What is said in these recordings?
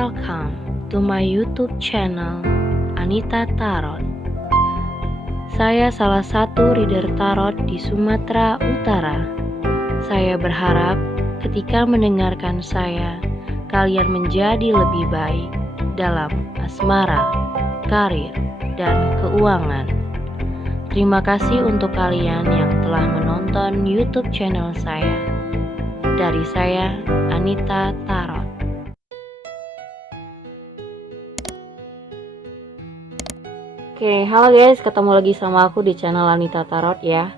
Welcome to my YouTube channel Anita Tarot. Saya salah satu reader tarot di Sumatera Utara. Saya berharap ketika mendengarkan saya, kalian menjadi lebih baik dalam asmara, karir, dan keuangan. Terima kasih untuk kalian yang telah menonton YouTube channel saya. Dari saya, Anita Tarot. Oke, halo guys, ketemu lagi sama aku di channel Anita Tarot ya.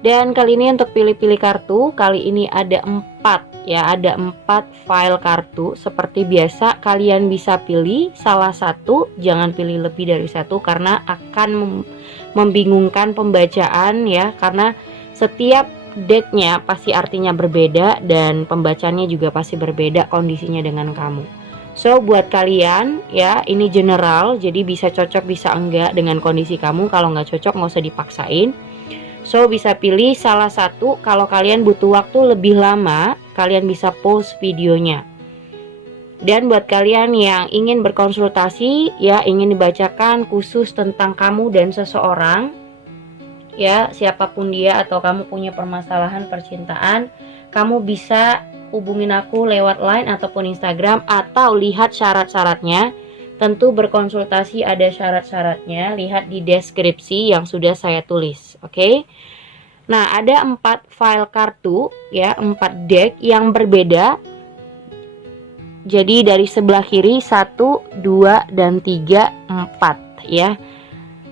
Dan kali ini untuk pilih-pilih kartu, kali ini ada 4 ya, ada 4 file kartu. Seperti biasa, kalian bisa pilih salah satu, jangan pilih lebih dari satu karena akan membingungkan pembacaan ya. Karena setiap decknya pasti artinya berbeda dan pembacanya juga pasti berbeda kondisinya dengan kamu. So buat kalian ya, ini general, jadi bisa cocok bisa enggak dengan kondisi kamu. Kalau nggak cocok nggak usah dipaksain. So bisa pilih salah satu. Kalau kalian butuh waktu lebih lama, kalian bisa pause videonya. Dan buat kalian yang ingin berkonsultasi ya, ingin dibacakan khusus tentang kamu dan seseorang ya, siapapun dia, atau kamu punya permasalahan percintaan, kamu bisa hubungin aku lewat line ataupun Instagram, atau lihat syarat-syaratnya. Tentu berkonsultasi ada syarat-syaratnya, lihat di deskripsi yang sudah saya tulis. Oke. Nah, ada 4 file kartu ya, 4 deck yang berbeda. Jadi dari sebelah kiri 1, 2, dan 3, 4 ya.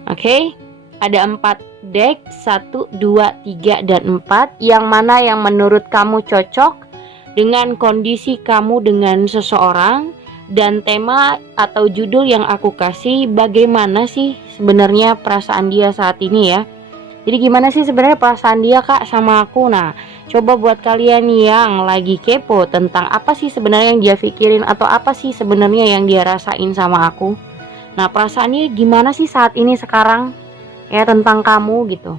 Oke. Ada 4 deck, 1, 2, 3, dan 4. Yang mana yang menurut kamu cocok dengan kondisi kamu dengan seseorang, dan tema atau judul yang aku kasih, bagaimana sih sebenarnya perasaan dia saat ini ya. Jadi gimana sih sebenarnya perasaan dia kak sama aku. Nah, coba buat kalian yang lagi kepo tentang apa sih sebenarnya yang dia pikirin, atau apa sih sebenarnya yang dia rasain sama aku. Nah, perasaannya gimana sih saat ini sekarang ya tentang kamu gitu.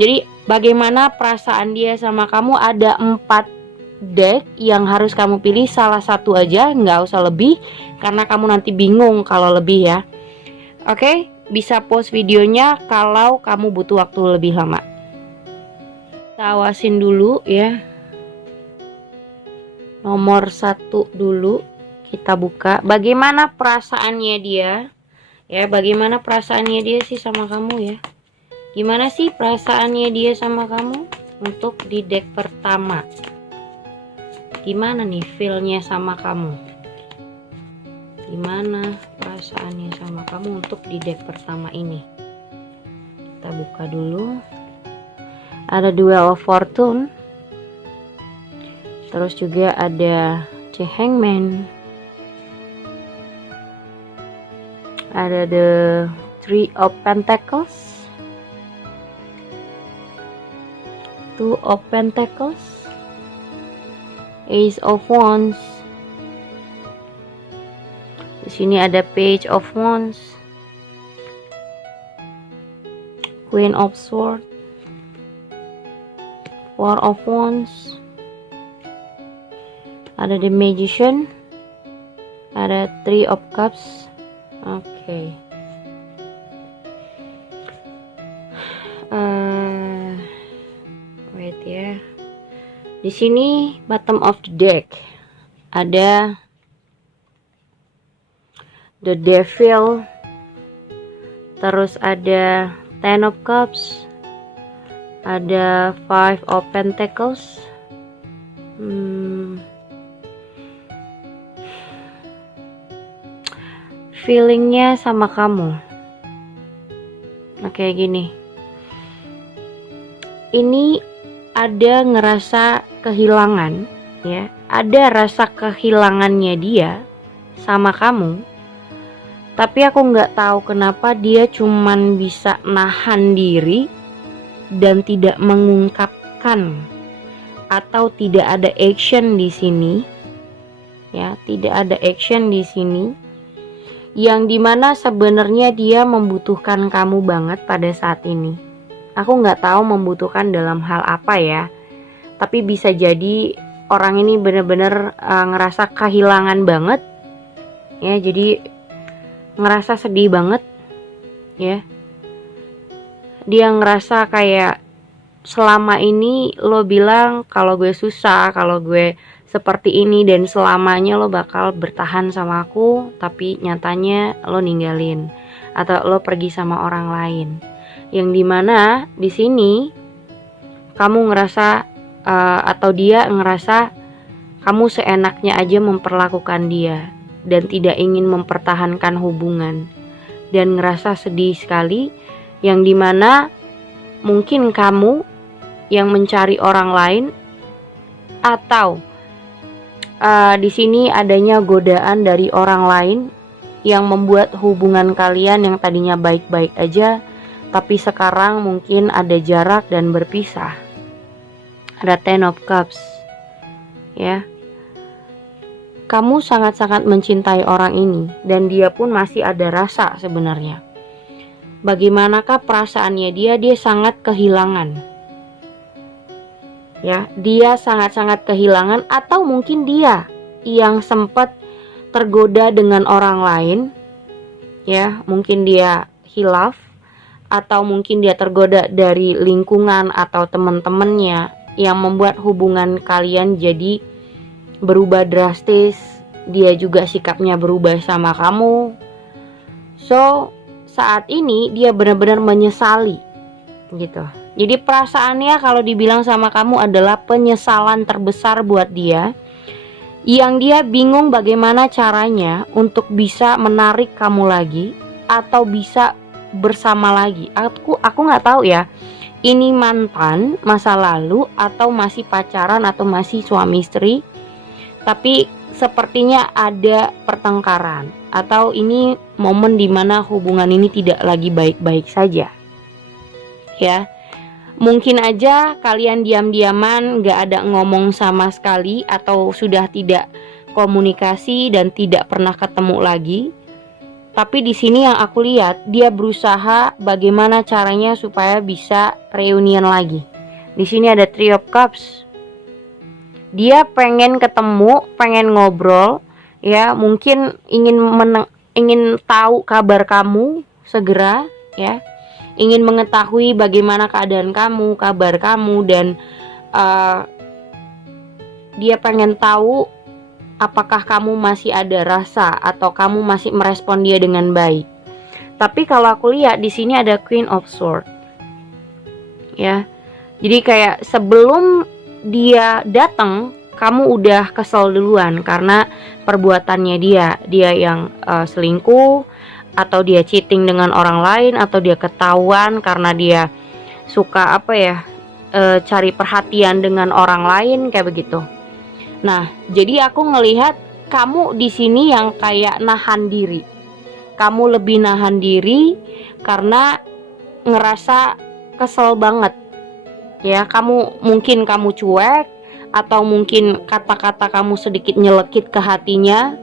Jadi bagaimana perasaan dia sama kamu. Ada 4 deck yang harus kamu pilih salah satu aja, nggak usah lebih karena kamu nanti bingung kalau lebih ya. Oke, bisa pause videonya kalau kamu butuh waktu lebih lama. Kita awasin dulu ya. Nomor 1 dulu kita buka. Bagaimana perasaannya dia ya, bagaimana perasaannya dia sih sama kamu ya. Gimana sih perasaannya dia sama kamu untuk di deck pertama. Gimana nih feel-nya sama kamu? Gimana perasaannya sama kamu untuk di deck pertama ini? Kita buka dulu. Ada Duel of Fortune. Terus juga ada The Hangman. Ada The Three of Pentacles. Two of Pentacles. Ace of Wands. Di sini ada Page of Wands, Queen of Swords, Four of Wands. Ada The Magician, ada Three of Cups. Oke. Wait ya. Di sini bottom of the deck ada The Devil, terus ada Ten of Cups, ada Five of Pentacles. Feelingnya sama kamu kayak gini. Ini ada ngerasa kehilangan ya, ada rasa kehilangannya dia sama kamu, tapi aku nggak tahu kenapa dia cuman bisa nahan diri dan tidak mengungkapkan, atau tidak ada action di sini ya, tidak ada action di sini, yang dimana sebenarnya dia membutuhkan kamu banget pada saat ini. Aku nggak tahu membutuhkan dalam hal apa ya, tapi bisa jadi orang ini bener-bener ngerasa kehilangan banget ya. Jadi ngerasa sedih banget ya. Dia ngerasa kayak selama ini lo bilang kalau gue susah, kalau gue seperti ini dan selamanya lo bakal bertahan sama aku, tapi nyatanya lo ninggalin atau lo pergi sama orang lain. Yang dimana di sini kamu ngerasa atau dia ngerasa kamu seenaknya aja memperlakukan dia dan tidak ingin mempertahankan hubungan, dan ngerasa sedih sekali, yang dimana mungkin kamu yang mencari orang lain, atau di sini adanya godaan dari orang lain yang membuat hubungan kalian yang tadinya baik-baik aja, tapi sekarang mungkin ada jarak dan berpisah. Ada Ten of Cups ya. Kamu sangat-sangat mencintai orang ini dan dia pun masih ada rasa sebenarnya. Bagaimanakah perasaannya dia? Dia sangat kehilangan. Ya, dia sangat-sangat kehilangan, atau mungkin dia yang sempat tergoda dengan orang lain. Ya, mungkin dia hilaf, atau mungkin dia tergoda dari lingkungan atau teman-temannya yang membuat hubungan kalian jadi berubah drastis. Dia juga sikapnya berubah sama kamu. So, saat ini dia benar-benar menyesali gitu. Jadi perasaannya kalau dibilang sama kamu adalah penyesalan terbesar buat dia, yang dia bingung bagaimana caranya untuk bisa menarik kamu lagi atau bisa bersama lagi. Aku nggak tahu ya, ini mantan masa lalu atau masih pacaran atau masih suami istri, tapi sepertinya ada pertengkaran, atau ini momen dimana hubungan ini tidak lagi baik-baik saja ya. Mungkin aja kalian diam-diaman, gak ada ngomong sama sekali, atau sudah tidak komunikasi dan tidak pernah ketemu lagi. Tapi di sini yang aku lihat, dia berusaha bagaimana caranya supaya bisa reunian lagi. Di sini ada Three of Cups. Dia pengen ketemu, pengen ngobrol ya, mungkin ingin tahu kabar kamu segera ya. Ingin mengetahui bagaimana keadaan kamu, kabar kamu, dan dia pengen tahu apakah kamu masih ada rasa atau kamu masih merespon dia dengan baik. Tapi kalau aku lihat di sini ada Queen of Swords. Ya. Jadi kayak sebelum dia datang, kamu udah kesel duluan karena perbuatannya dia yang selingkuh, atau dia cheating dengan orang lain, atau dia ketahuan karena dia suka cari perhatian dengan orang lain kayak begitu. Nah, jadi aku ngelihat kamu di sini yang kayak nahan diri. Kamu lebih nahan diri karena ngerasa kesel banget. Ya, mungkin kamu cuek, atau mungkin kata-kata kamu sedikit nyelekit ke hatinya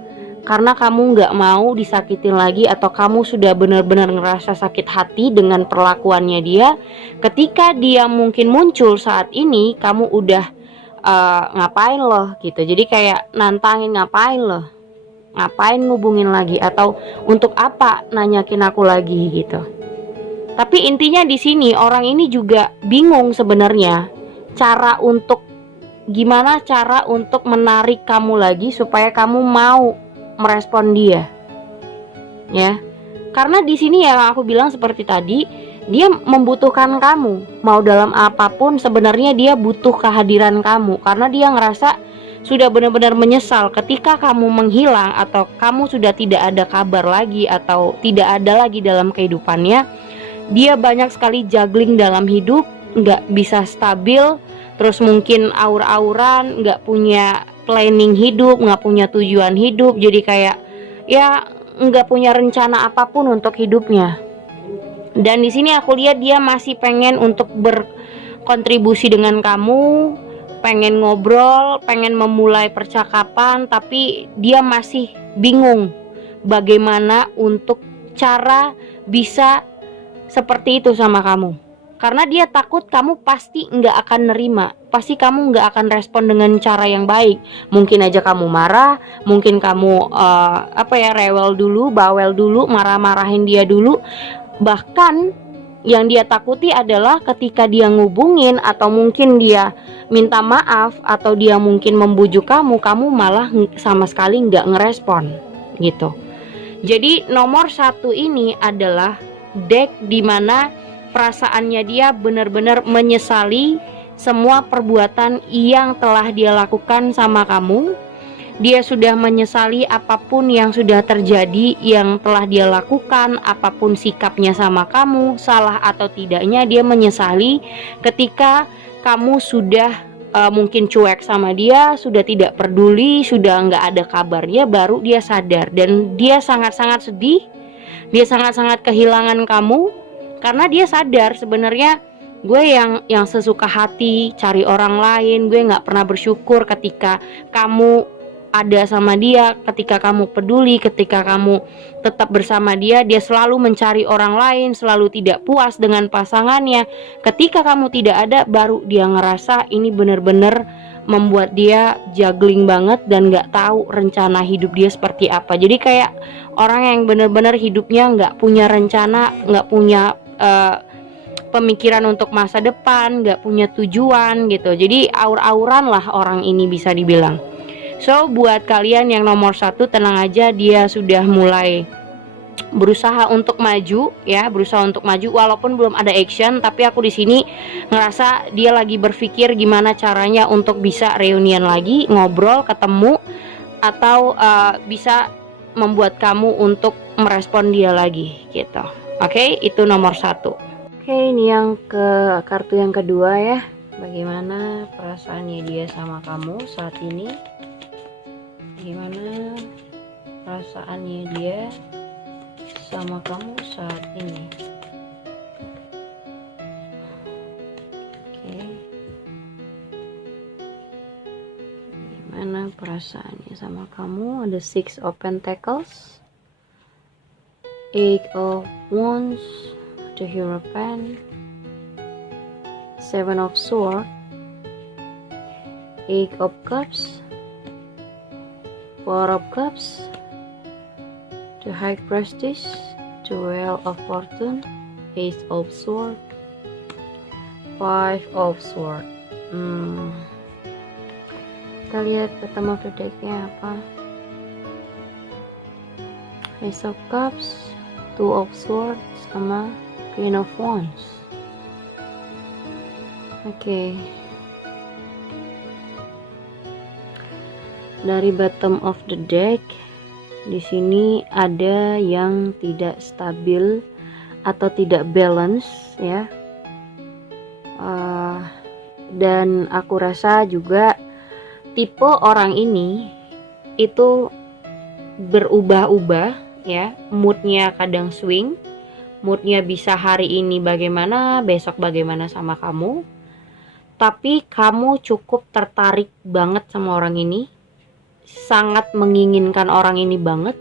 karena kamu gak mau disakitin lagi, atau kamu sudah benar-benar ngerasa sakit hati dengan perlakuannya dia. Ketika dia mungkin muncul saat ini, kamu udah ngapain loh gitu. Jadi kayak nantangin, ngapain loh, ngapain ngubungin lagi, atau untuk apa nanyakin aku lagi gitu. Tapi intinya di sini orang ini juga bingung sebenarnya gimana cara untuk menarik kamu lagi supaya kamu mau merespon dia. Ya. Karena di sini yang aku bilang seperti tadi, dia membutuhkan kamu. Mau dalam apapun sebenarnya dia butuh kehadiran kamu, karena dia ngerasa sudah benar-benar menyesal ketika kamu menghilang, atau kamu sudah tidak ada kabar lagi, atau tidak ada lagi dalam kehidupannya. Dia banyak sekali juggling dalam hidup, gak bisa stabil, terus mungkin aur-auran, gak punya planning hidup, gak punya tujuan hidup. Jadi kayak ya gak punya rencana apapun untuk hidupnya. Dan di sini aku lihat dia masih pengen untuk berkontribusi dengan kamu, pengen ngobrol, pengen memulai percakapan, tapi dia masih bingung bagaimana untuk cara bisa seperti itu sama kamu. Karena dia takut kamu pasti nggak akan nerima, pasti kamu nggak akan respon dengan cara yang baik. Mungkin aja kamu marah, mungkin kamu rewel dulu, bawel dulu, marah-marahin dia dulu. Bahkan yang dia takuti adalah ketika dia ngubungin atau mungkin dia minta maaf atau dia mungkin membujuk kamu malah sama sekali nggak ngerespon gitu. Jadi nomor 1 ini adalah deck dimana perasaannya dia benar-benar menyesali semua perbuatan yang telah dia lakukan sama kamu. Dia sudah menyesali apapun yang sudah terjadi, yang telah dia lakukan, apapun sikapnya sama kamu, salah atau tidaknya dia menyesali ketika kamu sudah mungkin cuek sama dia, sudah tidak peduli, sudah nggak ada kabarnya, baru dia sadar. Dan dia sangat-sangat sedih, dia sangat-sangat kehilangan kamu, karena dia sadar sebenarnya gue yang sesuka hati cari orang lain, gue nggak pernah bersyukur ketika kamu ada sama dia, ketika kamu peduli, ketika kamu tetap bersama dia. Dia selalu mencari orang lain, selalu tidak puas dengan pasangannya. Ketika kamu tidak ada, baru dia ngerasa ini benar-benar membuat dia juggling banget dan gak tahu rencana hidup dia seperti apa. Jadi kayak orang yang benar-benar hidupnya gak punya rencana, gak punya pemikiran untuk masa depan, gak punya tujuan gitu. Jadi aur-auran lah orang ini bisa dibilang. So buat kalian yang nomor 1, tenang aja, dia sudah mulai berusaha untuk maju ya, berusaha untuk maju walaupun belum ada action, tapi aku di sini ngerasa dia lagi berpikir gimana caranya untuk bisa reunian lagi, ngobrol, ketemu, atau bisa membuat kamu untuk merespon dia lagi gitu. Oke, itu nomor 1. Oke, ini yang ke kartu yang kedua ya. Bagaimana perasaannya dia sama kamu saat ini? Gimana perasaannya dia sama kamu saat ini? Oke. Gimana perasaannya sama kamu? Ada 6 of Pentacles, 8 of Wands, the Hierophant, 7 of Swords, 8 of Cups, 4 of Cups, the High Priestess, the Wheel of Fortune, Ace of Swords, 5 of Swords. Kita lihat bottom of the decknya apa. Ace of Cups, 2 of Swords, sama Queen of Wands. Oke. Dari bottom of the deck, di sini ada yang tidak stabil atau tidak balance ya. Dan aku rasa juga tipe orang ini itu berubah-ubah ya, moodnya kadang swing, moodnya bisa hari ini bagaimana, besok bagaimana sama kamu. Tapi kamu cukup tertarik banget sama orang ini, sangat menginginkan orang ini banget,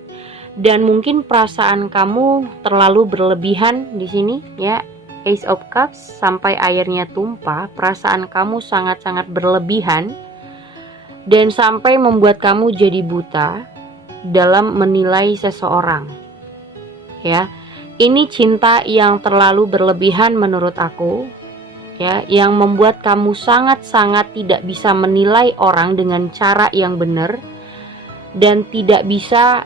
dan mungkin perasaan kamu terlalu berlebihan di sini ya. Ace of Cups sampai airnya tumpah, perasaan kamu sangat-sangat berlebihan dan sampai membuat kamu jadi buta dalam menilai seseorang. Ya, ini cinta yang terlalu berlebihan menurut aku. Ya, yang membuat kamu sangat-sangat tidak bisa menilai orang dengan cara yang benar dan tidak bisa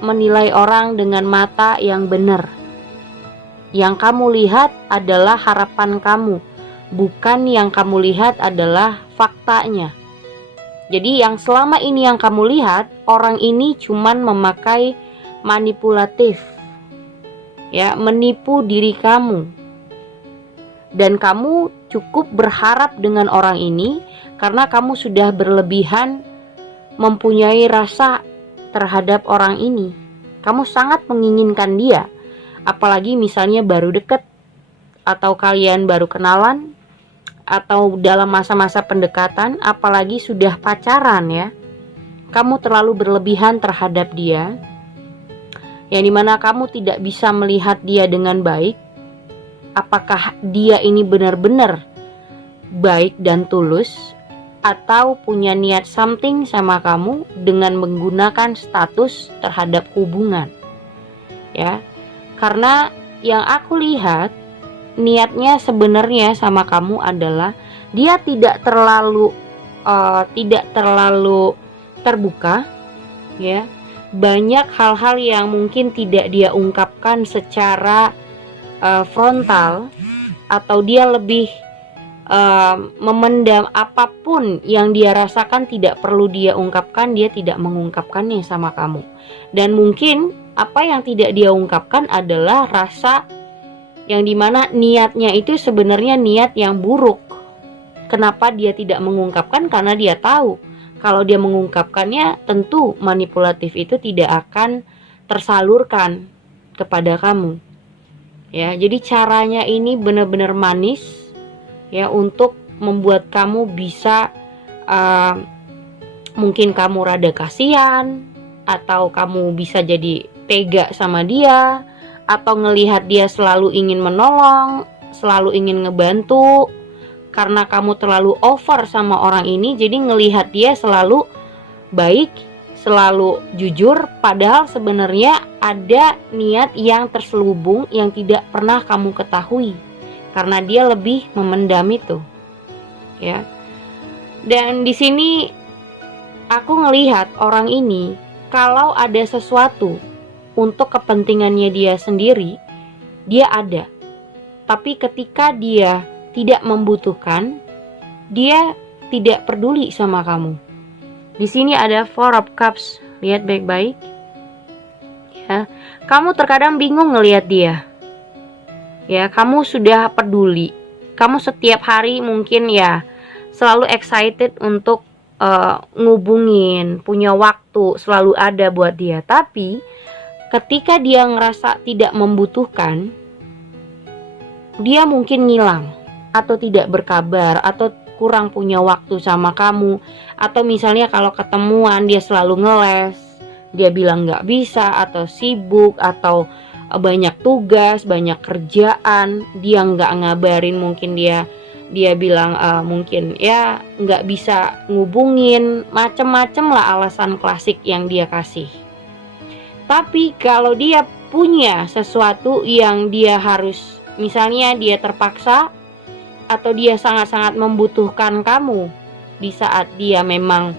menilai orang dengan mata yang benar. Yang kamu lihat adalah harapan kamu, bukan yang kamu lihat adalah faktanya. Jadi yang selama ini yang kamu lihat, orang ini cuman memakai manipulatif, ya, menipu diri kamu. Dan kamu cukup berharap dengan orang ini karena kamu sudah berlebihan mempunyai rasa terhadap orang ini. Kamu sangat menginginkan dia, apalagi misalnya baru deket, atau kalian baru kenalan, atau dalam masa-masa pendekatan, apalagi sudah pacaran ya. Kamu terlalu berlebihan terhadap dia, yang dimana kamu tidak bisa melihat dia dengan baik. Apakah dia ini benar-benar baik dan tulus atau punya niat something sama kamu dengan menggunakan status terhadap hubungan. Ya. Karena yang aku lihat niatnya sebenarnya sama kamu adalah dia tidak terlalu terbuka, ya. Banyak hal-hal yang mungkin tidak dia ungkapkan secara frontal, atau dia lebih memendam apapun yang dia rasakan tidak perlu dia ungkapkan, dia tidak mengungkapkannya sama kamu. Dan mungkin apa yang tidak dia ungkapkan adalah rasa yang dimana niatnya itu sebenarnya niat yang buruk. Kenapa dia tidak mengungkapkan? Karena dia tahu kalau dia mengungkapkannya tentu manipulatif itu tidak akan tersalurkan kepada kamu. Ya, jadi caranya ini benar-benar manis, ya, untuk membuat kamu bisa mungkin kamu rada kasihan, atau kamu bisa jadi tega sama dia, atau ngelihat dia selalu ingin menolong, selalu ingin ngebantu. Karena kamu terlalu over sama orang ini, jadi ngelihat dia selalu baik, selalu jujur, padahal sebenarnya ada niat yang terselubung yang tidak pernah kamu ketahui. Karena dia lebih memendam itu, ya. Dan di sini aku ngelihat orang ini kalau ada sesuatu untuk kepentingannya dia sendiri, dia ada. Tapi ketika dia tidak membutuhkan, dia tidak peduli sama kamu. Di sini ada Four of Cups, lihat baik-baik. Ya, kamu terkadang bingung ngelihat dia. Ya, kamu sudah peduli. Kamu setiap hari mungkin ya selalu excited untuk ngubungin, punya waktu, selalu ada buat dia. Tapi ketika dia ngerasa tidak membutuhkan, dia mungkin ngilang atau tidak berkabar atau kurang punya waktu sama kamu. Atau misalnya kalau ketemuan dia selalu ngeles, dia bilang gak bisa, atau sibuk, atau banyak tugas, banyak kerjaan, dia nggak ngabarin, mungkin dia bilang mungkin ya nggak bisa ngubungin, macem-macem lah alasan klasik yang dia kasih. Tapi kalau dia punya sesuatu yang dia harus, misalnya dia terpaksa atau dia sangat-sangat membutuhkan kamu di saat dia memang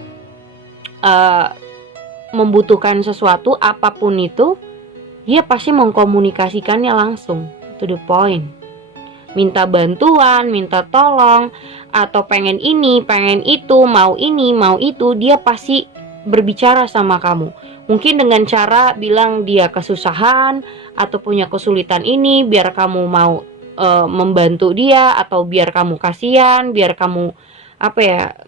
membutuhkan sesuatu apapun itu, dia pasti mengkomunikasikannya langsung, to the point. Minta bantuan, minta tolong, atau pengen ini, pengen itu, mau ini, mau itu, dia pasti berbicara sama kamu. Mungkin dengan cara bilang dia kesusahan, atau punya kesulitan ini, biar kamu mau membantu dia, atau biar kamu kasihan, biar kamu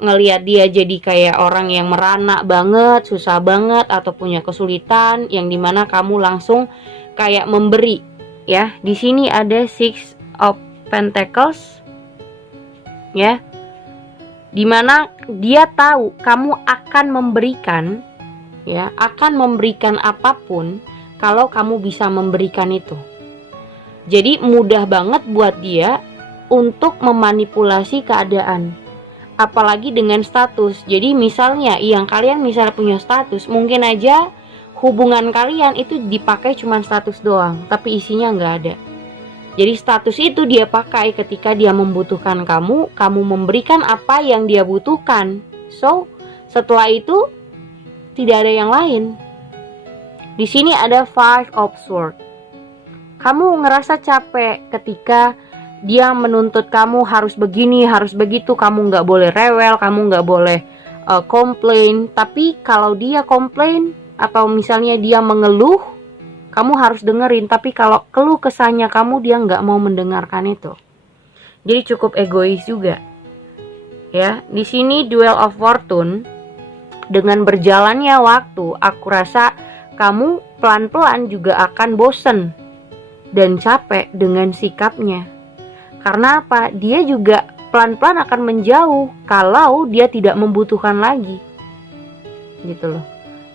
ngelihat dia jadi kayak orang yang merana banget, susah banget, atau punya kesulitan yang dimana kamu langsung kayak memberi, ya. Di sini ada Six of Pentacles, ya, dimana dia tahu kamu akan memberikan, ya, akan memberikan apapun kalau kamu bisa memberikan itu. Jadi mudah banget buat dia untuk memanipulasi keadaan. Apalagi dengan status. Jadi misalnya yang kalian misalnya punya status, mungkin aja hubungan kalian itu dipakai cuma status doang, tapi isinya nggak ada. Jadi status itu dia pakai ketika dia membutuhkan kamu, kamu memberikan apa yang dia butuhkan. So, setelah itu tidak ada yang lain. Di sini ada Five of Swords. Kamu ngerasa capek ketika dia menuntut kamu harus begini, harus begitu, kamu nggak boleh rewel, kamu nggak boleh komplain. Tapi kalau dia komplain atau misalnya dia mengeluh, kamu harus dengerin. Tapi kalau keluh kesahnya kamu, dia nggak mau mendengarkan itu. Jadi cukup egois juga. Ya, di sini Duel of Fortune. Dengan berjalannya waktu, aku rasa kamu pelan-pelan juga akan bosen dan capek dengan sikapnya. Karena apa? Dia juga pelan-pelan akan menjauh kalau dia tidak membutuhkan lagi. Gitu loh.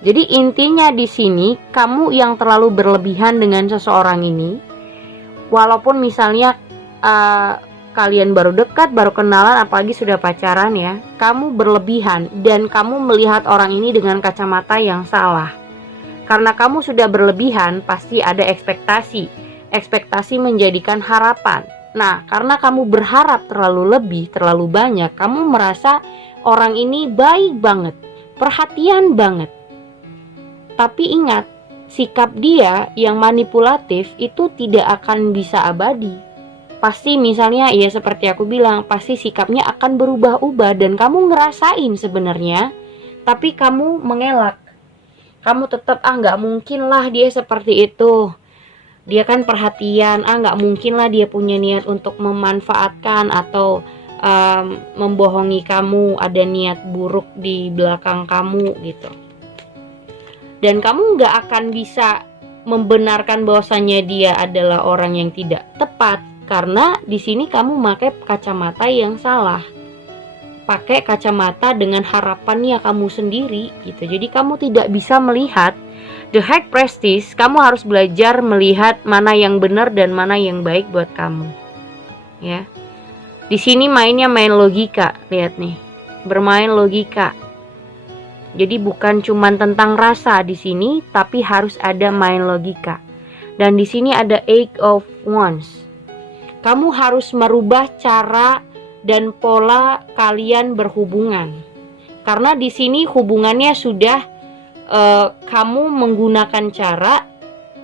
Jadi intinya di sini kamu yang terlalu berlebihan dengan seseorang ini. Walaupun misalnya kalian baru dekat, baru kenalan, apalagi sudah pacaran ya, kamu berlebihan dan kamu melihat orang ini dengan kacamata yang salah. Karena kamu sudah berlebihan, pasti ada ekspektasi. Ekspektasi menjadikan harapan. Nah, karena kamu berharap terlalu lebih, terlalu banyak, kamu merasa orang ini baik banget, perhatian banget. Tapi ingat, sikap dia yang manipulatif itu tidak akan bisa abadi. Pasti misalnya ya seperti aku bilang, pasti sikapnya akan berubah-ubah dan kamu ngerasain sebenarnya, tapi kamu mengelak. Kamu tetap nggak mungkin lah dia seperti itu. Dia kan perhatian, nggak mungkin lah dia punya niat untuk memanfaatkan atau membohongi kamu, ada niat buruk di belakang kamu gitu. Dan kamu nggak akan bisa membenarkan bahwasannya dia adalah orang yang tidak tepat. Karena di sini kamu pakai kacamata yang salah. Pakai kacamata dengan harapannya kamu sendiri gitu. Jadi kamu tidak bisa melihat the high prestige. Kamu harus belajar melihat mana yang benar dan mana yang baik buat kamu. Ya. Di sini mainnya main logika, lihat nih. Bermain logika. Jadi bukan cuma tentang rasa di sini, tapi harus ada main logika. Dan di sini ada Eight of Wands. Kamu harus merubah cara dan pola kalian berhubungan. Karena di sini hubungannya sudah kamu menggunakan cara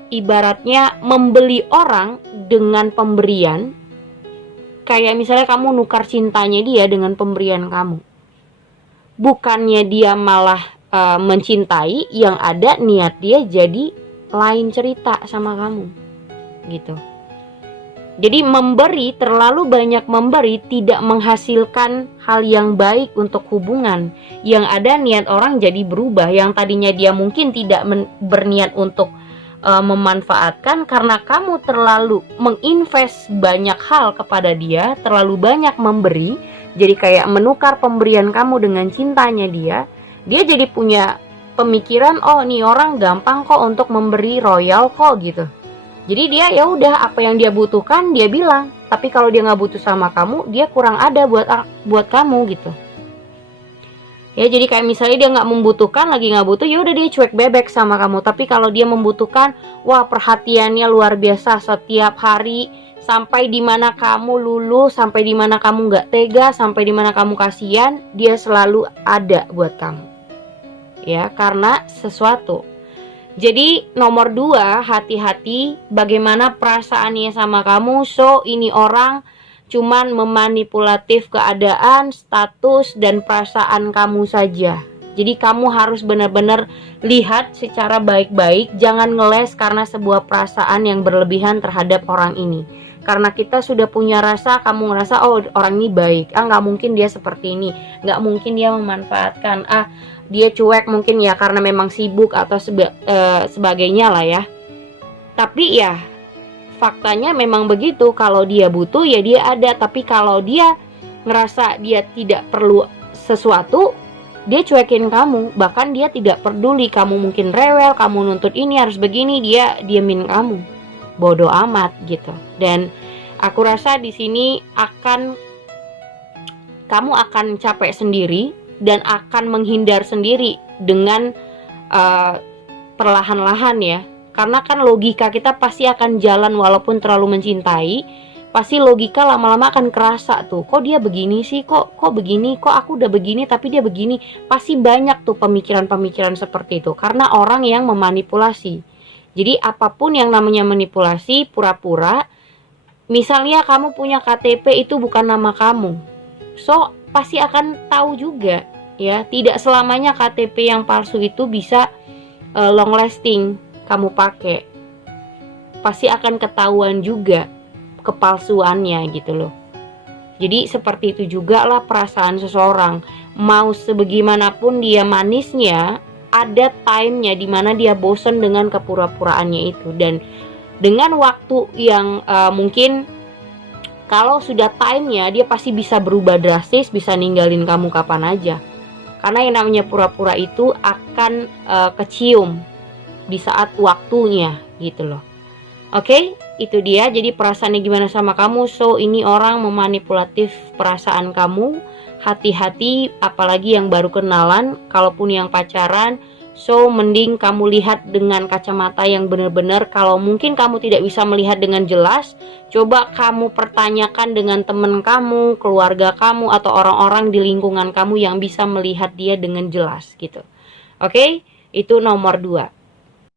ibaratnya membeli orang dengan pemberian. Kayak misalnya kamu nukar cintanya dia dengan pemberian kamu. Bukannya dia malah mencintai, yang ada niat dia jadi lain cerita sama kamu. Gitu. Jadi memberi, terlalu banyak memberi tidak menghasilkan hal yang baik untuk hubungan. Yang ada niat orang jadi berubah. Yang tadinya dia mungkin tidak berniat untuk memanfaatkan, karena kamu terlalu menginvest banyak hal kepada dia, terlalu banyak memberi. Jadi kayak menukar pemberian kamu dengan cintanya dia jadi punya pemikiran, oh nih orang gampang kok untuk memberi, royal kok gitu. Jadi dia ya udah apa yang dia butuhkan dia bilang. Tapi kalau dia nggak butuh sama kamu, dia kurang ada buat kamu gitu. Ya jadi kayak misalnya dia nggak membutuhkan, lagi nggak butuh, ya udah dia cuek bebek sama kamu. Tapi kalau dia membutuhkan, wah perhatiannya luar biasa setiap hari, sampai dimana kamu luluh, sampai dimana kamu nggak tega, sampai dimana kamu kasihan, dia selalu ada buat kamu. Ya karena sesuatu. Jadi nomor 2, hati-hati bagaimana perasaannya sama kamu. So ini orang cuman memanipulatif keadaan, status, dan perasaan kamu saja. Jadi kamu harus benar-benar lihat secara baik-baik. Jangan ngeles karena sebuah perasaan yang berlebihan terhadap orang ini. Karena kita sudah punya rasa, kamu ngerasa oh orang ini baik, nggak mungkin dia seperti ini, nggak mungkin dia memanfaatkan, dia cuek mungkin ya karena memang sibuk atau sebagainya lah ya. Tapi ya faktanya memang begitu, kalau dia butuh ya dia ada. Tapi kalau dia ngerasa dia tidak perlu sesuatu, dia cuekin kamu. Bahkan dia tidak peduli, kamu mungkin rewel, kamu nuntut ini harus begini, dia diemin kamu. Bodoh amat gitu. Dan aku rasa di sini kamu akan capek sendiri dan akan menghindar sendiri dengan perlahan-lahan ya. Karena kan logika kita pasti akan jalan walaupun terlalu mencintai. Pasti logika lama-lama akan kerasa tuh, kok dia begini sih, kok begini, kok aku udah begini tapi dia begini. Pasti banyak tuh pemikiran-pemikiran seperti itu, karena orang yang memanipulasi. Jadi apapun yang namanya manipulasi, pura-pura. Misalnya kamu punya KTP itu bukan nama kamu, so pasti akan tahu juga ya. Tidak selamanya KTP yang palsu itu bisa long lasting kamu pakai. Pasti akan ketahuan juga kepalsuannya gitu loh. Jadi seperti itu juga lah perasaan seseorang. Mau sebagaimanapun dia manisnya, ada time-nya dimana dia bosen dengan kepura-puraannya itu. Dan dengan waktu yang mungkin kalau sudah time-nya, dia pasti bisa berubah drastis, bisa ninggalin kamu kapan aja. Karena yang namanya pura-pura itu akan kecium di saat waktunya gitu loh. Oke? itu dia. Jadi perasaannya gimana sama kamu. So ini orang memanipulatif perasaan kamu. Hati-hati, apalagi yang baru kenalan. Kalaupun yang pacaran, so mending kamu lihat dengan kacamata yang benar-benar. Kalau mungkin kamu tidak bisa melihat dengan jelas, coba kamu pertanyakan dengan teman kamu, keluarga kamu, atau orang-orang di lingkungan kamu yang bisa melihat dia dengan jelas gitu. Oke, itu nomor 2.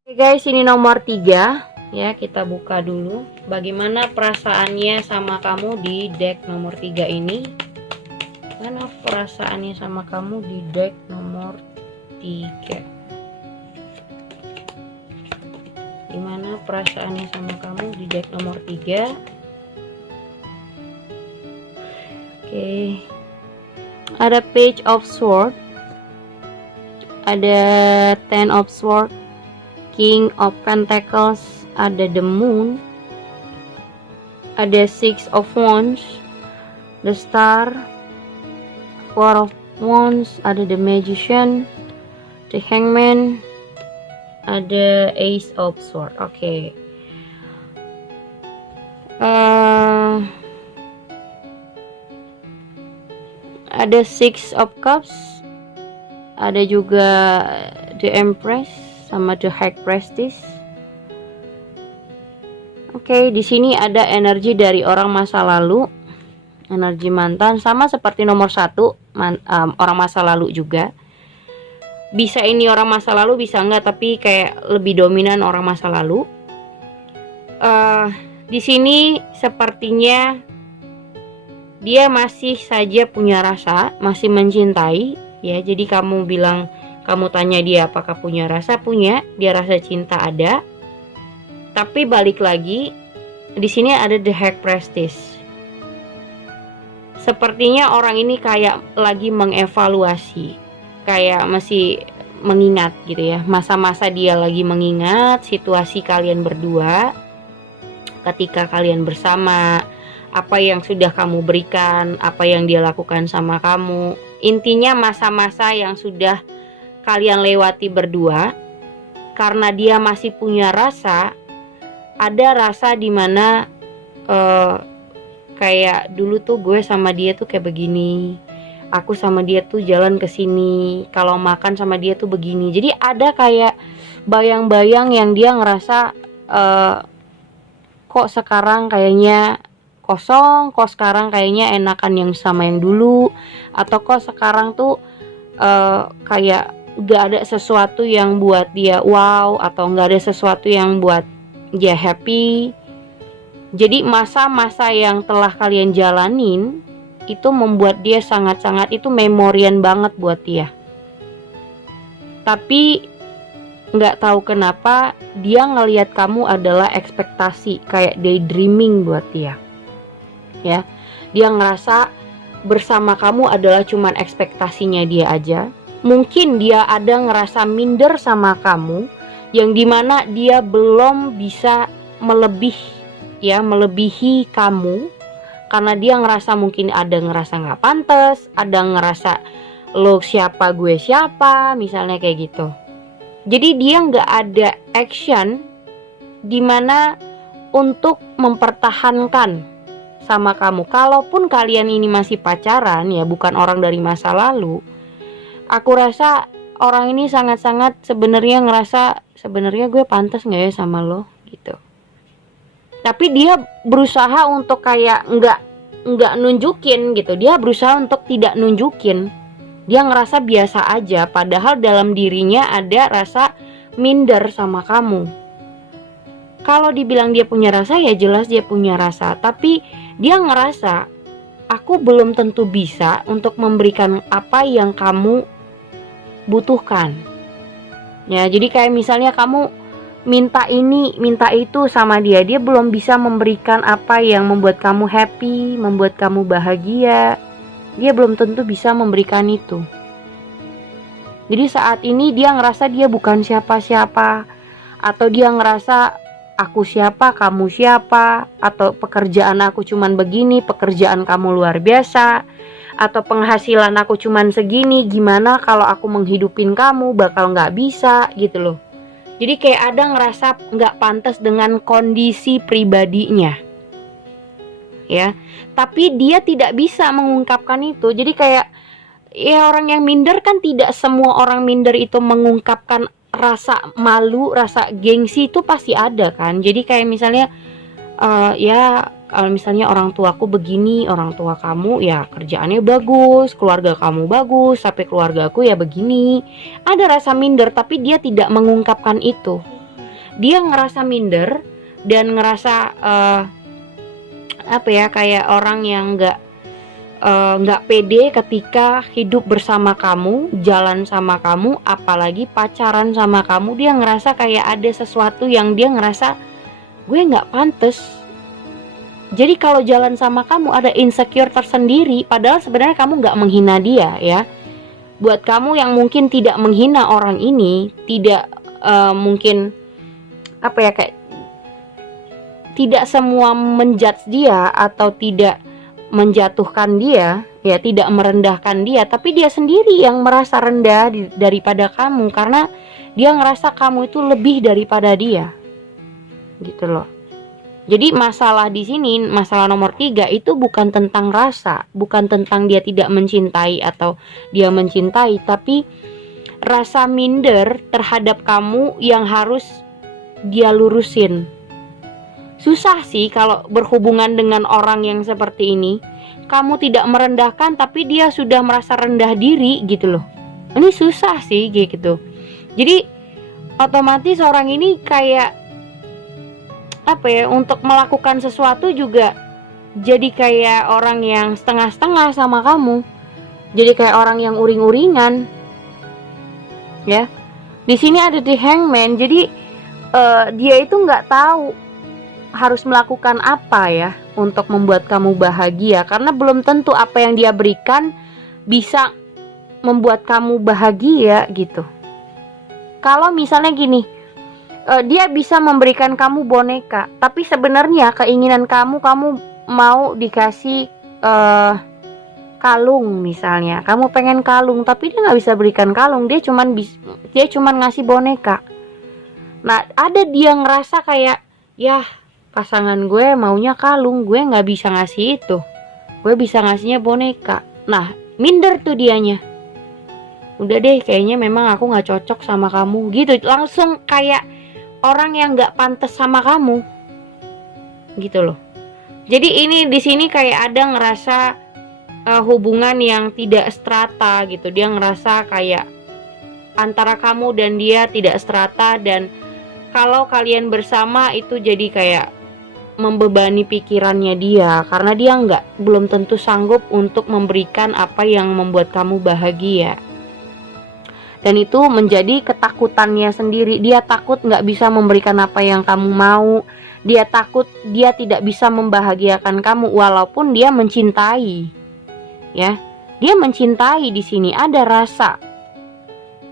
Oke guys, ini nomor 3. Ya, kita buka dulu bagaimana perasaannya sama kamu di deck nomor 3 ini. Mana perasaannya sama kamu di deck nomor 3? Gimana perasaannya sama kamu di deck nomor 3? Oke. Ada Page of Sword, ada Ten of Sword, King of Pentacles, ada The Moon, ada Six of Wands, The Star, Four of Wands, ada The Magician, The Hangman, ada Ace of Swords. Oke. Ada Six of Cups, ada juga The Empress sama The High Priestess. Oke, di sini ada energi dari orang masa lalu, energi mantan, sama seperti nomor 1, orang masa lalu juga. Bisa ini orang masa lalu, bisa enggak, tapi kayak lebih dominan orang masa lalu. Di sini sepertinya dia masih saja punya rasa, masih mencintai, ya. Jadi kamu bilang, kamu tanya dia apakah punya rasa, punya, dia rasa cinta ada. Tapi balik lagi, di sini ada The High Priestess. Sepertinya orang ini kayak lagi mengevaluasi, kayak masih mengingat gitu ya. Masa-masa dia lagi mengingat situasi kalian berdua ketika kalian bersama, apa yang sudah kamu berikan, apa yang dia lakukan sama kamu. Intinya masa-masa yang sudah kalian lewati berdua. Karena dia masih punya rasa, ada rasa dimana kayak dulu tuh gue sama dia tuh kayak begini, aku sama dia tuh jalan ke sini, kalau makan sama dia tuh begini. Jadi ada kayak bayang-bayang yang dia ngerasa kok sekarang kayaknya kosong, kok sekarang kayaknya enakan yang sama yang dulu, atau kok sekarang tuh kayak gak ada sesuatu yang buat dia wow, atau gak ada sesuatu yang buat dia happy. Jadi masa-masa yang telah kalian jalanin itu membuat dia sangat-sangat, itu memorian banget buat dia. Tapi gak tahu kenapa dia ngelihat kamu adalah ekspektasi, kayak daydreaming buat dia. Ya, dia ngerasa bersama kamu adalah cuman ekspektasinya dia aja. Mungkin dia ada ngerasa minder sama kamu, yang dimana dia belum bisa melebihi kamu, karena dia ngerasa mungkin ada ngerasa nggak pantas, ada ngerasa lo siapa gue siapa, misalnya kayak gitu. Jadi dia nggak ada action dimana untuk mempertahankan sama kamu. Kalaupun kalian ini masih pacaran, ya bukan orang dari masa lalu, aku rasa orang ini sangat-sangat sebenarnya ngerasa, sebenarnya gue pantas nggak ya sama lo gitu. Tapi dia berusaha untuk kayak nggak nunjukin gitu. Dia berusaha untuk tidak nunjukin. Dia ngerasa biasa aja, padahal dalam dirinya ada rasa minder sama kamu. Kalau dibilang dia punya rasa, ya jelas dia punya rasa. Tapi dia ngerasa, aku belum tentu bisa untuk memberikan apa yang kamu butuhkan. Ya, jadi kayak misalnya kamu minta ini, minta itu sama dia, dia belum bisa memberikan apa yang membuat kamu happy, membuat kamu bahagia. Dia belum tentu bisa memberikan itu. Jadi saat ini dia ngerasa dia bukan siapa-siapa, atau dia ngerasa aku siapa, kamu siapa, atau pekerjaan aku cuman begini, pekerjaan kamu luar biasa, atau penghasilan aku cuman segini, gimana kalau aku menghidupin kamu, bakal nggak bisa gitu loh. Jadi kayak ada ngerasa nggak pantas dengan kondisi pribadinya, ya. Tapi dia tidak bisa mengungkapkan itu. Jadi kayak ya orang yang minder kan tidak semua orang minder itu mengungkapkan rasa malu, rasa gengsi itu pasti ada kan. Jadi kayak misalnya ya kalau misalnya orang tuaku begini, orang tua kamu ya kerjaannya bagus, keluarga kamu bagus, tapi keluargaku ya begini. Ada rasa minder tapi dia tidak mengungkapkan itu. Dia ngerasa minder dan ngerasa apa ya, kayak orang yang nggak pede ketika hidup bersama kamu, jalan sama kamu, apalagi pacaran sama kamu. Dia ngerasa kayak ada sesuatu yang dia ngerasa gue nggak pantas. Jadi kalau jalan sama kamu ada insecure tersendiri, padahal sebenarnya kamu nggak menghina dia ya. Buat kamu yang mungkin tidak menghina orang ini, tidak mungkin apa ya, kayak tidak semua menjudge dia atau tidak menjatuhkan dia, ya tidak merendahkan dia, tapi dia sendiri yang merasa rendah daripada kamu karena dia ngerasa kamu itu lebih daripada dia, gitu loh. Jadi masalah di sini, masalah nomor 3 itu bukan tentang rasa, bukan tentang dia tidak mencintai atau dia mencintai, tapi rasa minder terhadap kamu yang harus dia lurusin. Susah sih kalau berhubungan dengan orang yang seperti ini. Kamu tidak merendahkan tapi dia sudah merasa rendah diri gitu loh. Ini susah sih gitu. Jadi otomatis orang ini kayak apa ya, untuk melakukan sesuatu juga jadi kayak orang yang setengah-setengah sama kamu. Jadi kayak orang yang uring-uringan. Ya. Di sini ada di Hangman. Jadi dia itu nggak tahu harus melakukan apa ya untuk membuat kamu bahagia, karena belum tentu apa yang dia berikan bisa membuat kamu bahagia gitu. Kalau misalnya gini, dia bisa memberikan kamu boneka, tapi sebenarnya keinginan kamu mau dikasih kalung misalnya, kamu pengen kalung tapi dia nggak bisa berikan kalung, dia cuman ngasih boneka. Nah ada dia ngerasa kayak ya pasangan gue maunya kalung, gue nggak bisa ngasih itu, gue bisa ngasihnya boneka. Nah minder tuh dianya, udah deh kayaknya memang aku nggak cocok sama kamu gitu, langsung kayak orang yang nggak pantas sama kamu gitu loh. Jadi ini di sini kayak ada ngerasa hubungan yang tidak strata gitu. Dia ngerasa kayak antara kamu dan dia tidak strata, dan kalau kalian bersama itu jadi kayak membebani pikirannya dia, karena dia belum tentu sanggup untuk memberikan apa yang membuat kamu bahagia. Dan itu menjadi ketakutannya sendiri. Dia takut nggak bisa memberikan apa yang kamu mau. Dia takut dia tidak bisa membahagiakan kamu walaupun dia mencintai. Ya, dia mencintai, di sini ada rasa.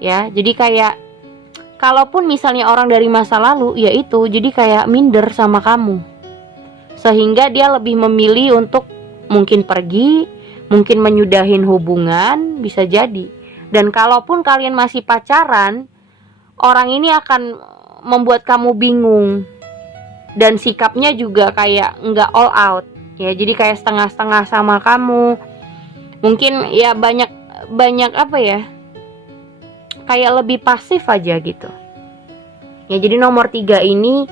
Ya, jadi kayak kalaupun misalnya orang dari masa lalu, yaitu jadi kayak minder sama kamu. Sehingga dia lebih memilih untuk mungkin pergi, mungkin menyudahin hubungan, bisa jadi. Dan kalaupun kalian masih pacaran, orang ini akan membuat kamu bingung. Dan sikapnya juga kayak nggak all out. Ya, jadi kayak setengah-setengah sama kamu. Mungkin ya banyak apa ya, kayak lebih pasif aja gitu. Ya, jadi nomor 3 ini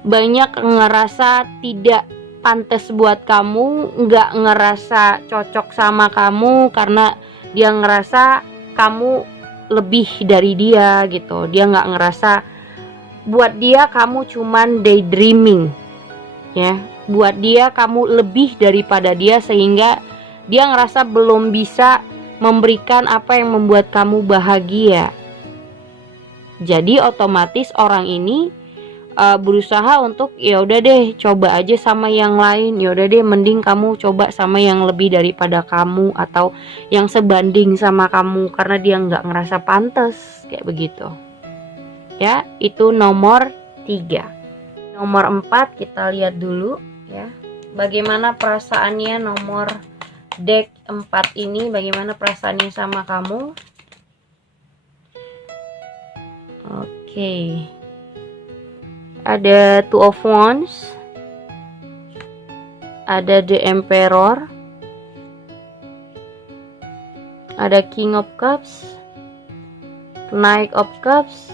banyak ngerasa tidak pantas buat kamu, nggak ngerasa cocok sama kamu karena dia ngerasa kamu lebih dari dia gitu. Dia nggak ngerasa, buat dia kamu cuman daydreaming ya, buat dia kamu lebih daripada dia, sehingga dia ngerasa belum bisa memberikan apa yang membuat kamu bahagia. Jadi otomatis orang ini berusaha untuk ya udah deh coba aja sama yang lain, ya udah deh mending kamu coba sama yang lebih daripada kamu atau yang sebanding sama kamu, karena dia nggak ngerasa pantas kayak begitu. Ya, itu nomor 3. Nomor 4 kita lihat dulu ya, bagaimana perasaannya nomor deck 4 ini, bagaimana perasaannya sama kamu. Oke. ada Two of Wands, ada The Emperor, ada King of Cups, Knight of Cups,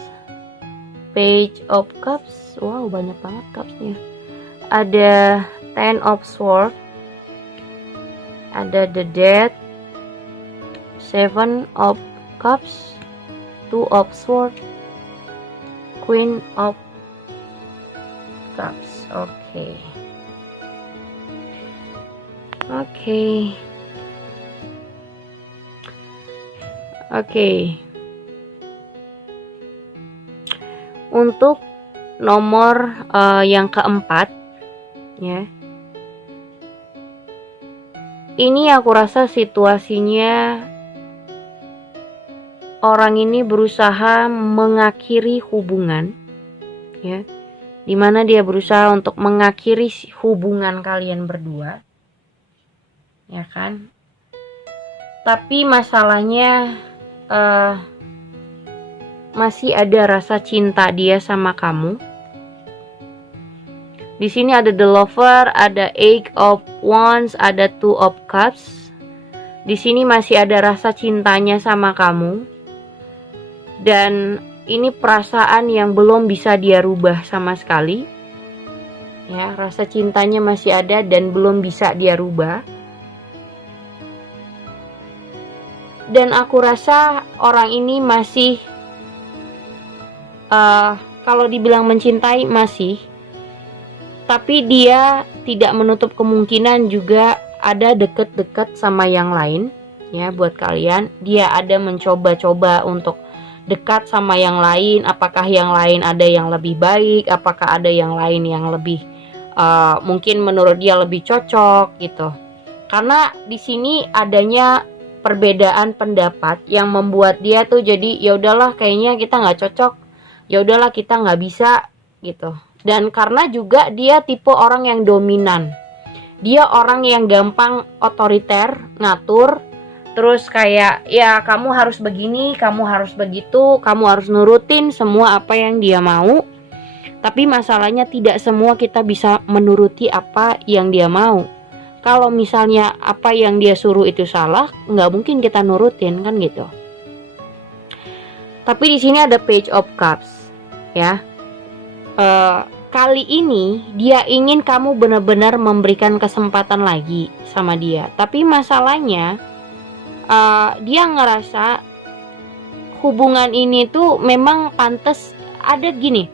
Page of Cups. Wow, banyak banget cupsnya. Ada Ten of Swords, ada The Death, Seven of Cups, Two of Swords, Queen of Cups. Oke. Untuk nomor yang keempat, ya. Ini aku rasa situasinya orang ini berusaha mengakhiri hubungan, ya. Dimana dia berusaha untuk mengakhiri hubungan kalian berdua, ya kan? Tapi masalahnya masih ada rasa cinta dia sama kamu. Di sini ada The Lover, ada Eight of Wands, ada Two of Cups. Di sini masih ada rasa cintanya sama kamu. Dan ini perasaan yang belum bisa dia rubah sama sekali. Ya, rasa cintanya masih ada dan belum bisa dia rubah. Dan aku rasa orang ini masih kalau dibilang mencintai masih, tapi dia tidak menutup kemungkinan juga ada deket-deket sama yang lain. Ya, buat kalian, dia ada mencoba-coba untuk dekat sama yang lain. Apakah yang lain ada yang lebih baik, apakah ada yang lain yang lebih mungkin menurut dia lebih cocok gitu. Karena di sini adanya perbedaan pendapat yang membuat dia tuh jadi ya udahlah kayaknya kita nggak cocok, ya udahlah kita nggak bisa gitu. Dan karena juga dia tipe orang yang dominan, dia orang yang gampang otoriter, ngatur, terus kayak ya kamu harus begini, kamu harus begitu, kamu harus nurutin semua apa yang dia mau. Tapi masalahnya tidak semua kita bisa menuruti apa yang dia mau. Kalau misalnya apa yang dia suruh itu salah, nggak mungkin kita nurutin kan gitu. Tapi di sini ada Page of Cups, ya. Kali ini dia ingin kamu benar-benar memberikan kesempatan lagi sama dia. Tapi masalahnya dia ngerasa hubungan ini tuh memang pantas ada gini.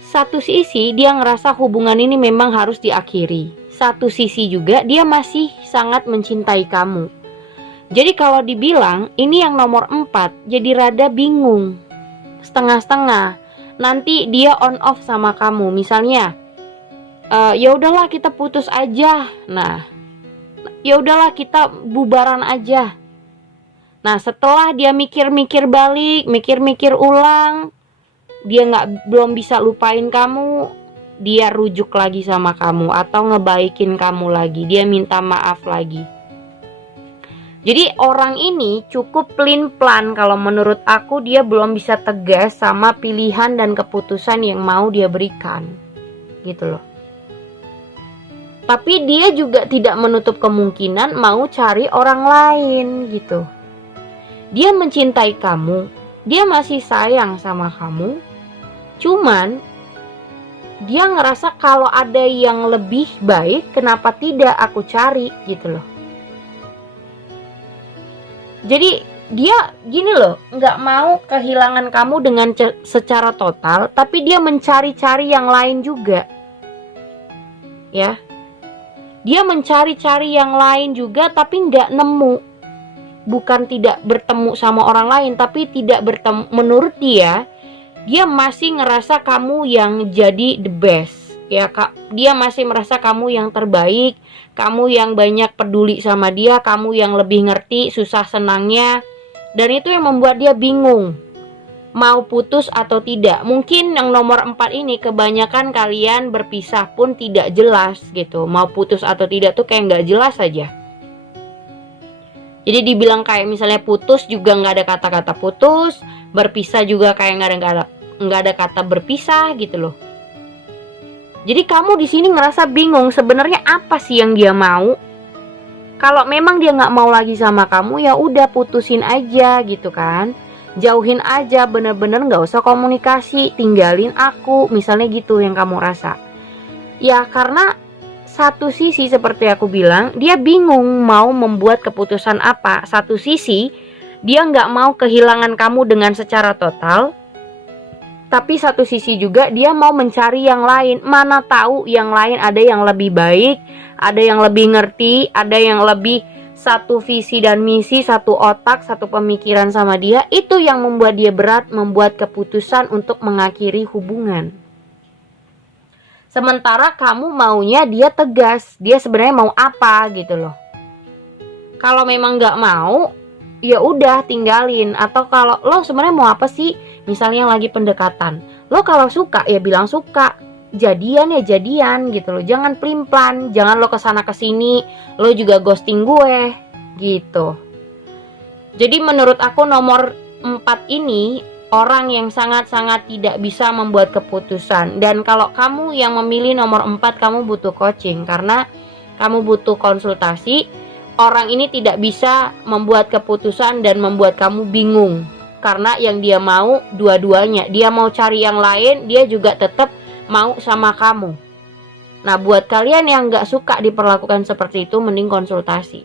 Satu sisi dia ngerasa hubungan ini memang harus diakhiri. Satu sisi juga dia masih sangat mencintai kamu. Jadi kalau dibilang ini yang nomor 4 jadi rada bingung, setengah-setengah. Nanti dia on off sama kamu. Misalnya ya udahlah kita putus aja. Nah, ya udahlah kita bubaran aja. Nah, setelah dia mikir-mikir balik, mikir-mikir ulang, dia belum bisa lupain kamu, dia rujuk lagi sama kamu atau ngebaikin kamu lagi, dia minta maaf lagi. Jadi orang ini cukup pelin-pelan. Kalau menurut aku dia belum bisa tegas sama pilihan dan keputusan yang mau dia berikan, gitu loh. Tapi dia juga tidak menutup kemungkinan mau cari orang lain gitu. Dia mencintai kamu, dia masih sayang sama kamu. Cuman dia ngerasa kalau ada yang lebih baik, kenapa tidak aku cari gitu loh. Jadi dia gini loh, nggak mau kehilangan kamu dengan secara total, tapi dia mencari-cari yang lain juga. Ya, dia mencari-cari yang lain juga, tapi nggak nemu. Bukan tidak bertemu sama orang lain, tapi tidak bertemu. Menurut dia masih ngerasa kamu yang jadi the best. Ya, dia masih merasa kamu yang terbaik, kamu yang banyak peduli sama dia, kamu yang lebih ngerti susah senangnya. Dan itu yang membuat dia bingung mau putus atau tidak. Mungkin yang nomor 4 ini kebanyakan kalian berpisah pun tidak jelas gitu. Mau putus atau tidak tuh kayak nggak jelas aja. Jadi dibilang kayak misalnya putus juga nggak ada kata-kata putus, berpisah juga kayak nggak ada kata berpisah gitu loh. Jadi kamu di sini ngerasa bingung sebenarnya apa sih yang dia mau. Kalau memang dia nggak mau lagi sama kamu, ya udah putusin aja gitu kan. Jauhin aja, bener-bener nggak usah komunikasi, tinggalin aku, misalnya gitu yang kamu rasa. Ya karena satu sisi seperti aku bilang, dia bingung mau membuat keputusan apa. Satu sisi dia nggak mau kehilangan kamu dengan secara total, tapi satu sisi juga dia mau mencari yang lain. Mana tahu yang lain ada yang lebih baik, ada yang lebih ngerti, ada yang lebih satu visi dan misi, satu otak, satu pemikiran sama dia. Itu yang membuat dia berat membuat keputusan untuk mengakhiri hubungan. Sementara kamu maunya dia tegas, dia sebenarnya mau apa gitu loh. Kalau memang nggak mau, ya udah tinggalin. Atau kalau lo sebenarnya mau apa sih? Misalnya lagi pendekatan, lo kalau suka ya bilang suka, jadian ya jadian gitu loh. Jangan pelin-pelan, jangan lo kesana kesini, lo juga ghosting gue gitu. Jadi menurut aku nomor 4 ini orang yang sangat-sangat tidak bisa membuat keputusan. Dan kalau kamu yang memilih nomor 4, kamu butuh coaching karena kamu butuh konsultasi. Orang ini tidak bisa membuat keputusan dan membuat kamu bingung. Karena yang dia mau dua-duanya. Dia mau cari yang lain, dia juga tetap mau sama kamu. Nah, buat kalian yang gak suka diperlakukan seperti itu, mending konsultasi.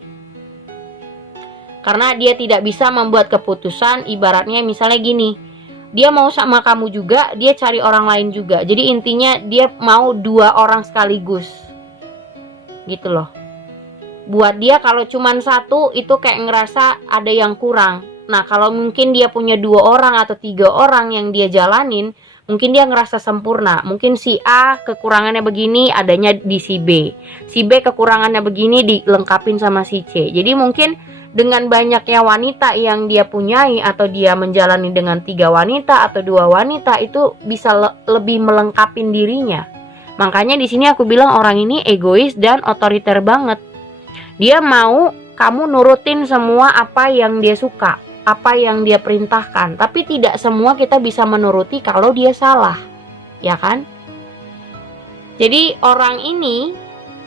Karena dia tidak bisa membuat keputusan, ibaratnya misalnya gini, dia mau sama kamu juga, dia cari orang lain juga. Jadi intinya dia mau 2 orang sekaligus. Gitu loh. Buat dia kalau cuman 1 itu kayak ngerasa ada yang kurang. Nah kalau mungkin dia punya 2 orang atau 3 orang yang dia jalanin, mungkin dia ngerasa sempurna. Mungkin si A kekurangannya begini, adanya di si B. Si B kekurangannya begini, dilengkapin sama si C. Jadi mungkin dengan banyaknya wanita yang dia punyai, atau dia menjalani dengan 3 wanita atau 2 wanita, itu bisa lebih melengkapin dirinya. Makanya di sini aku bilang orang ini egois dan otoriter banget. Dia mau kamu nurutin semua apa yang dia suka, apa yang dia perintahkan. Tapi tidak semua kita bisa menuruti kalau dia salah, ya kan? Jadi orang ini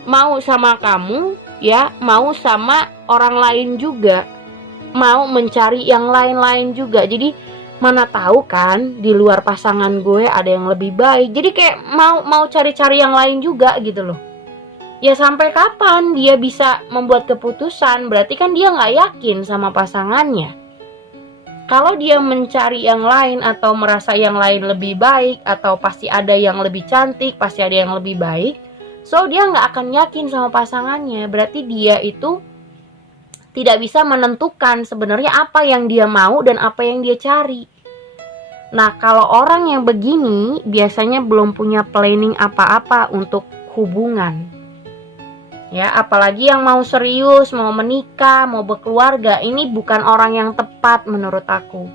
mau sama kamu, ya, mau sama orang lain juga, mau mencari yang lain-lain juga. Jadi mana tahu kan di luar pasangan gue ada yang lebih baik. Jadi kayak mau cari-cari yang lain juga gitu loh. Ya sampai kapan dia bisa membuat keputusan? Berarti kan dia nggak yakin sama pasangannya. Kalau dia mencari yang lain atau merasa yang lain lebih baik, atau pasti ada yang lebih cantik, pasti ada yang lebih baik, so dia nggak akan yakin sama pasangannya. Berarti dia itu tidak bisa menentukan sebenarnya apa yang dia mau dan apa yang dia cari. Nah kalau orang yang begini biasanya belum punya planning apa-apa untuk hubungan. Ya, apalagi yang mau serius, mau menikah, mau berkeluarga, ini bukan orang yang tepat menurut aku.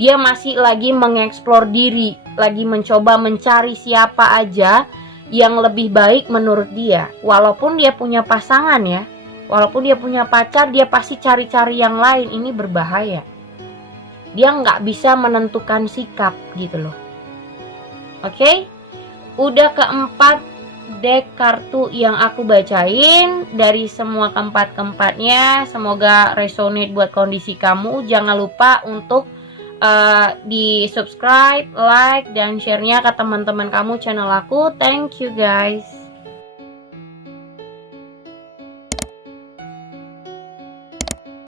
Dia masih lagi mengeksplor diri, lagi mencoba mencari siapa aja yang lebih baik menurut dia. Walaupun dia punya pasangan ya, walaupun dia punya pacar, dia pasti cari-cari yang lain. Ini berbahaya. Dia nggak bisa menentukan sikap gitu loh. Oke? Udah keempat deck kartu yang aku bacain dari semua keempat-keempatnya. Semoga resonate buat kondisi kamu. Jangan lupa untuk di subscribe, like, dan share-nya ke teman-teman kamu channel aku. Thank you guys.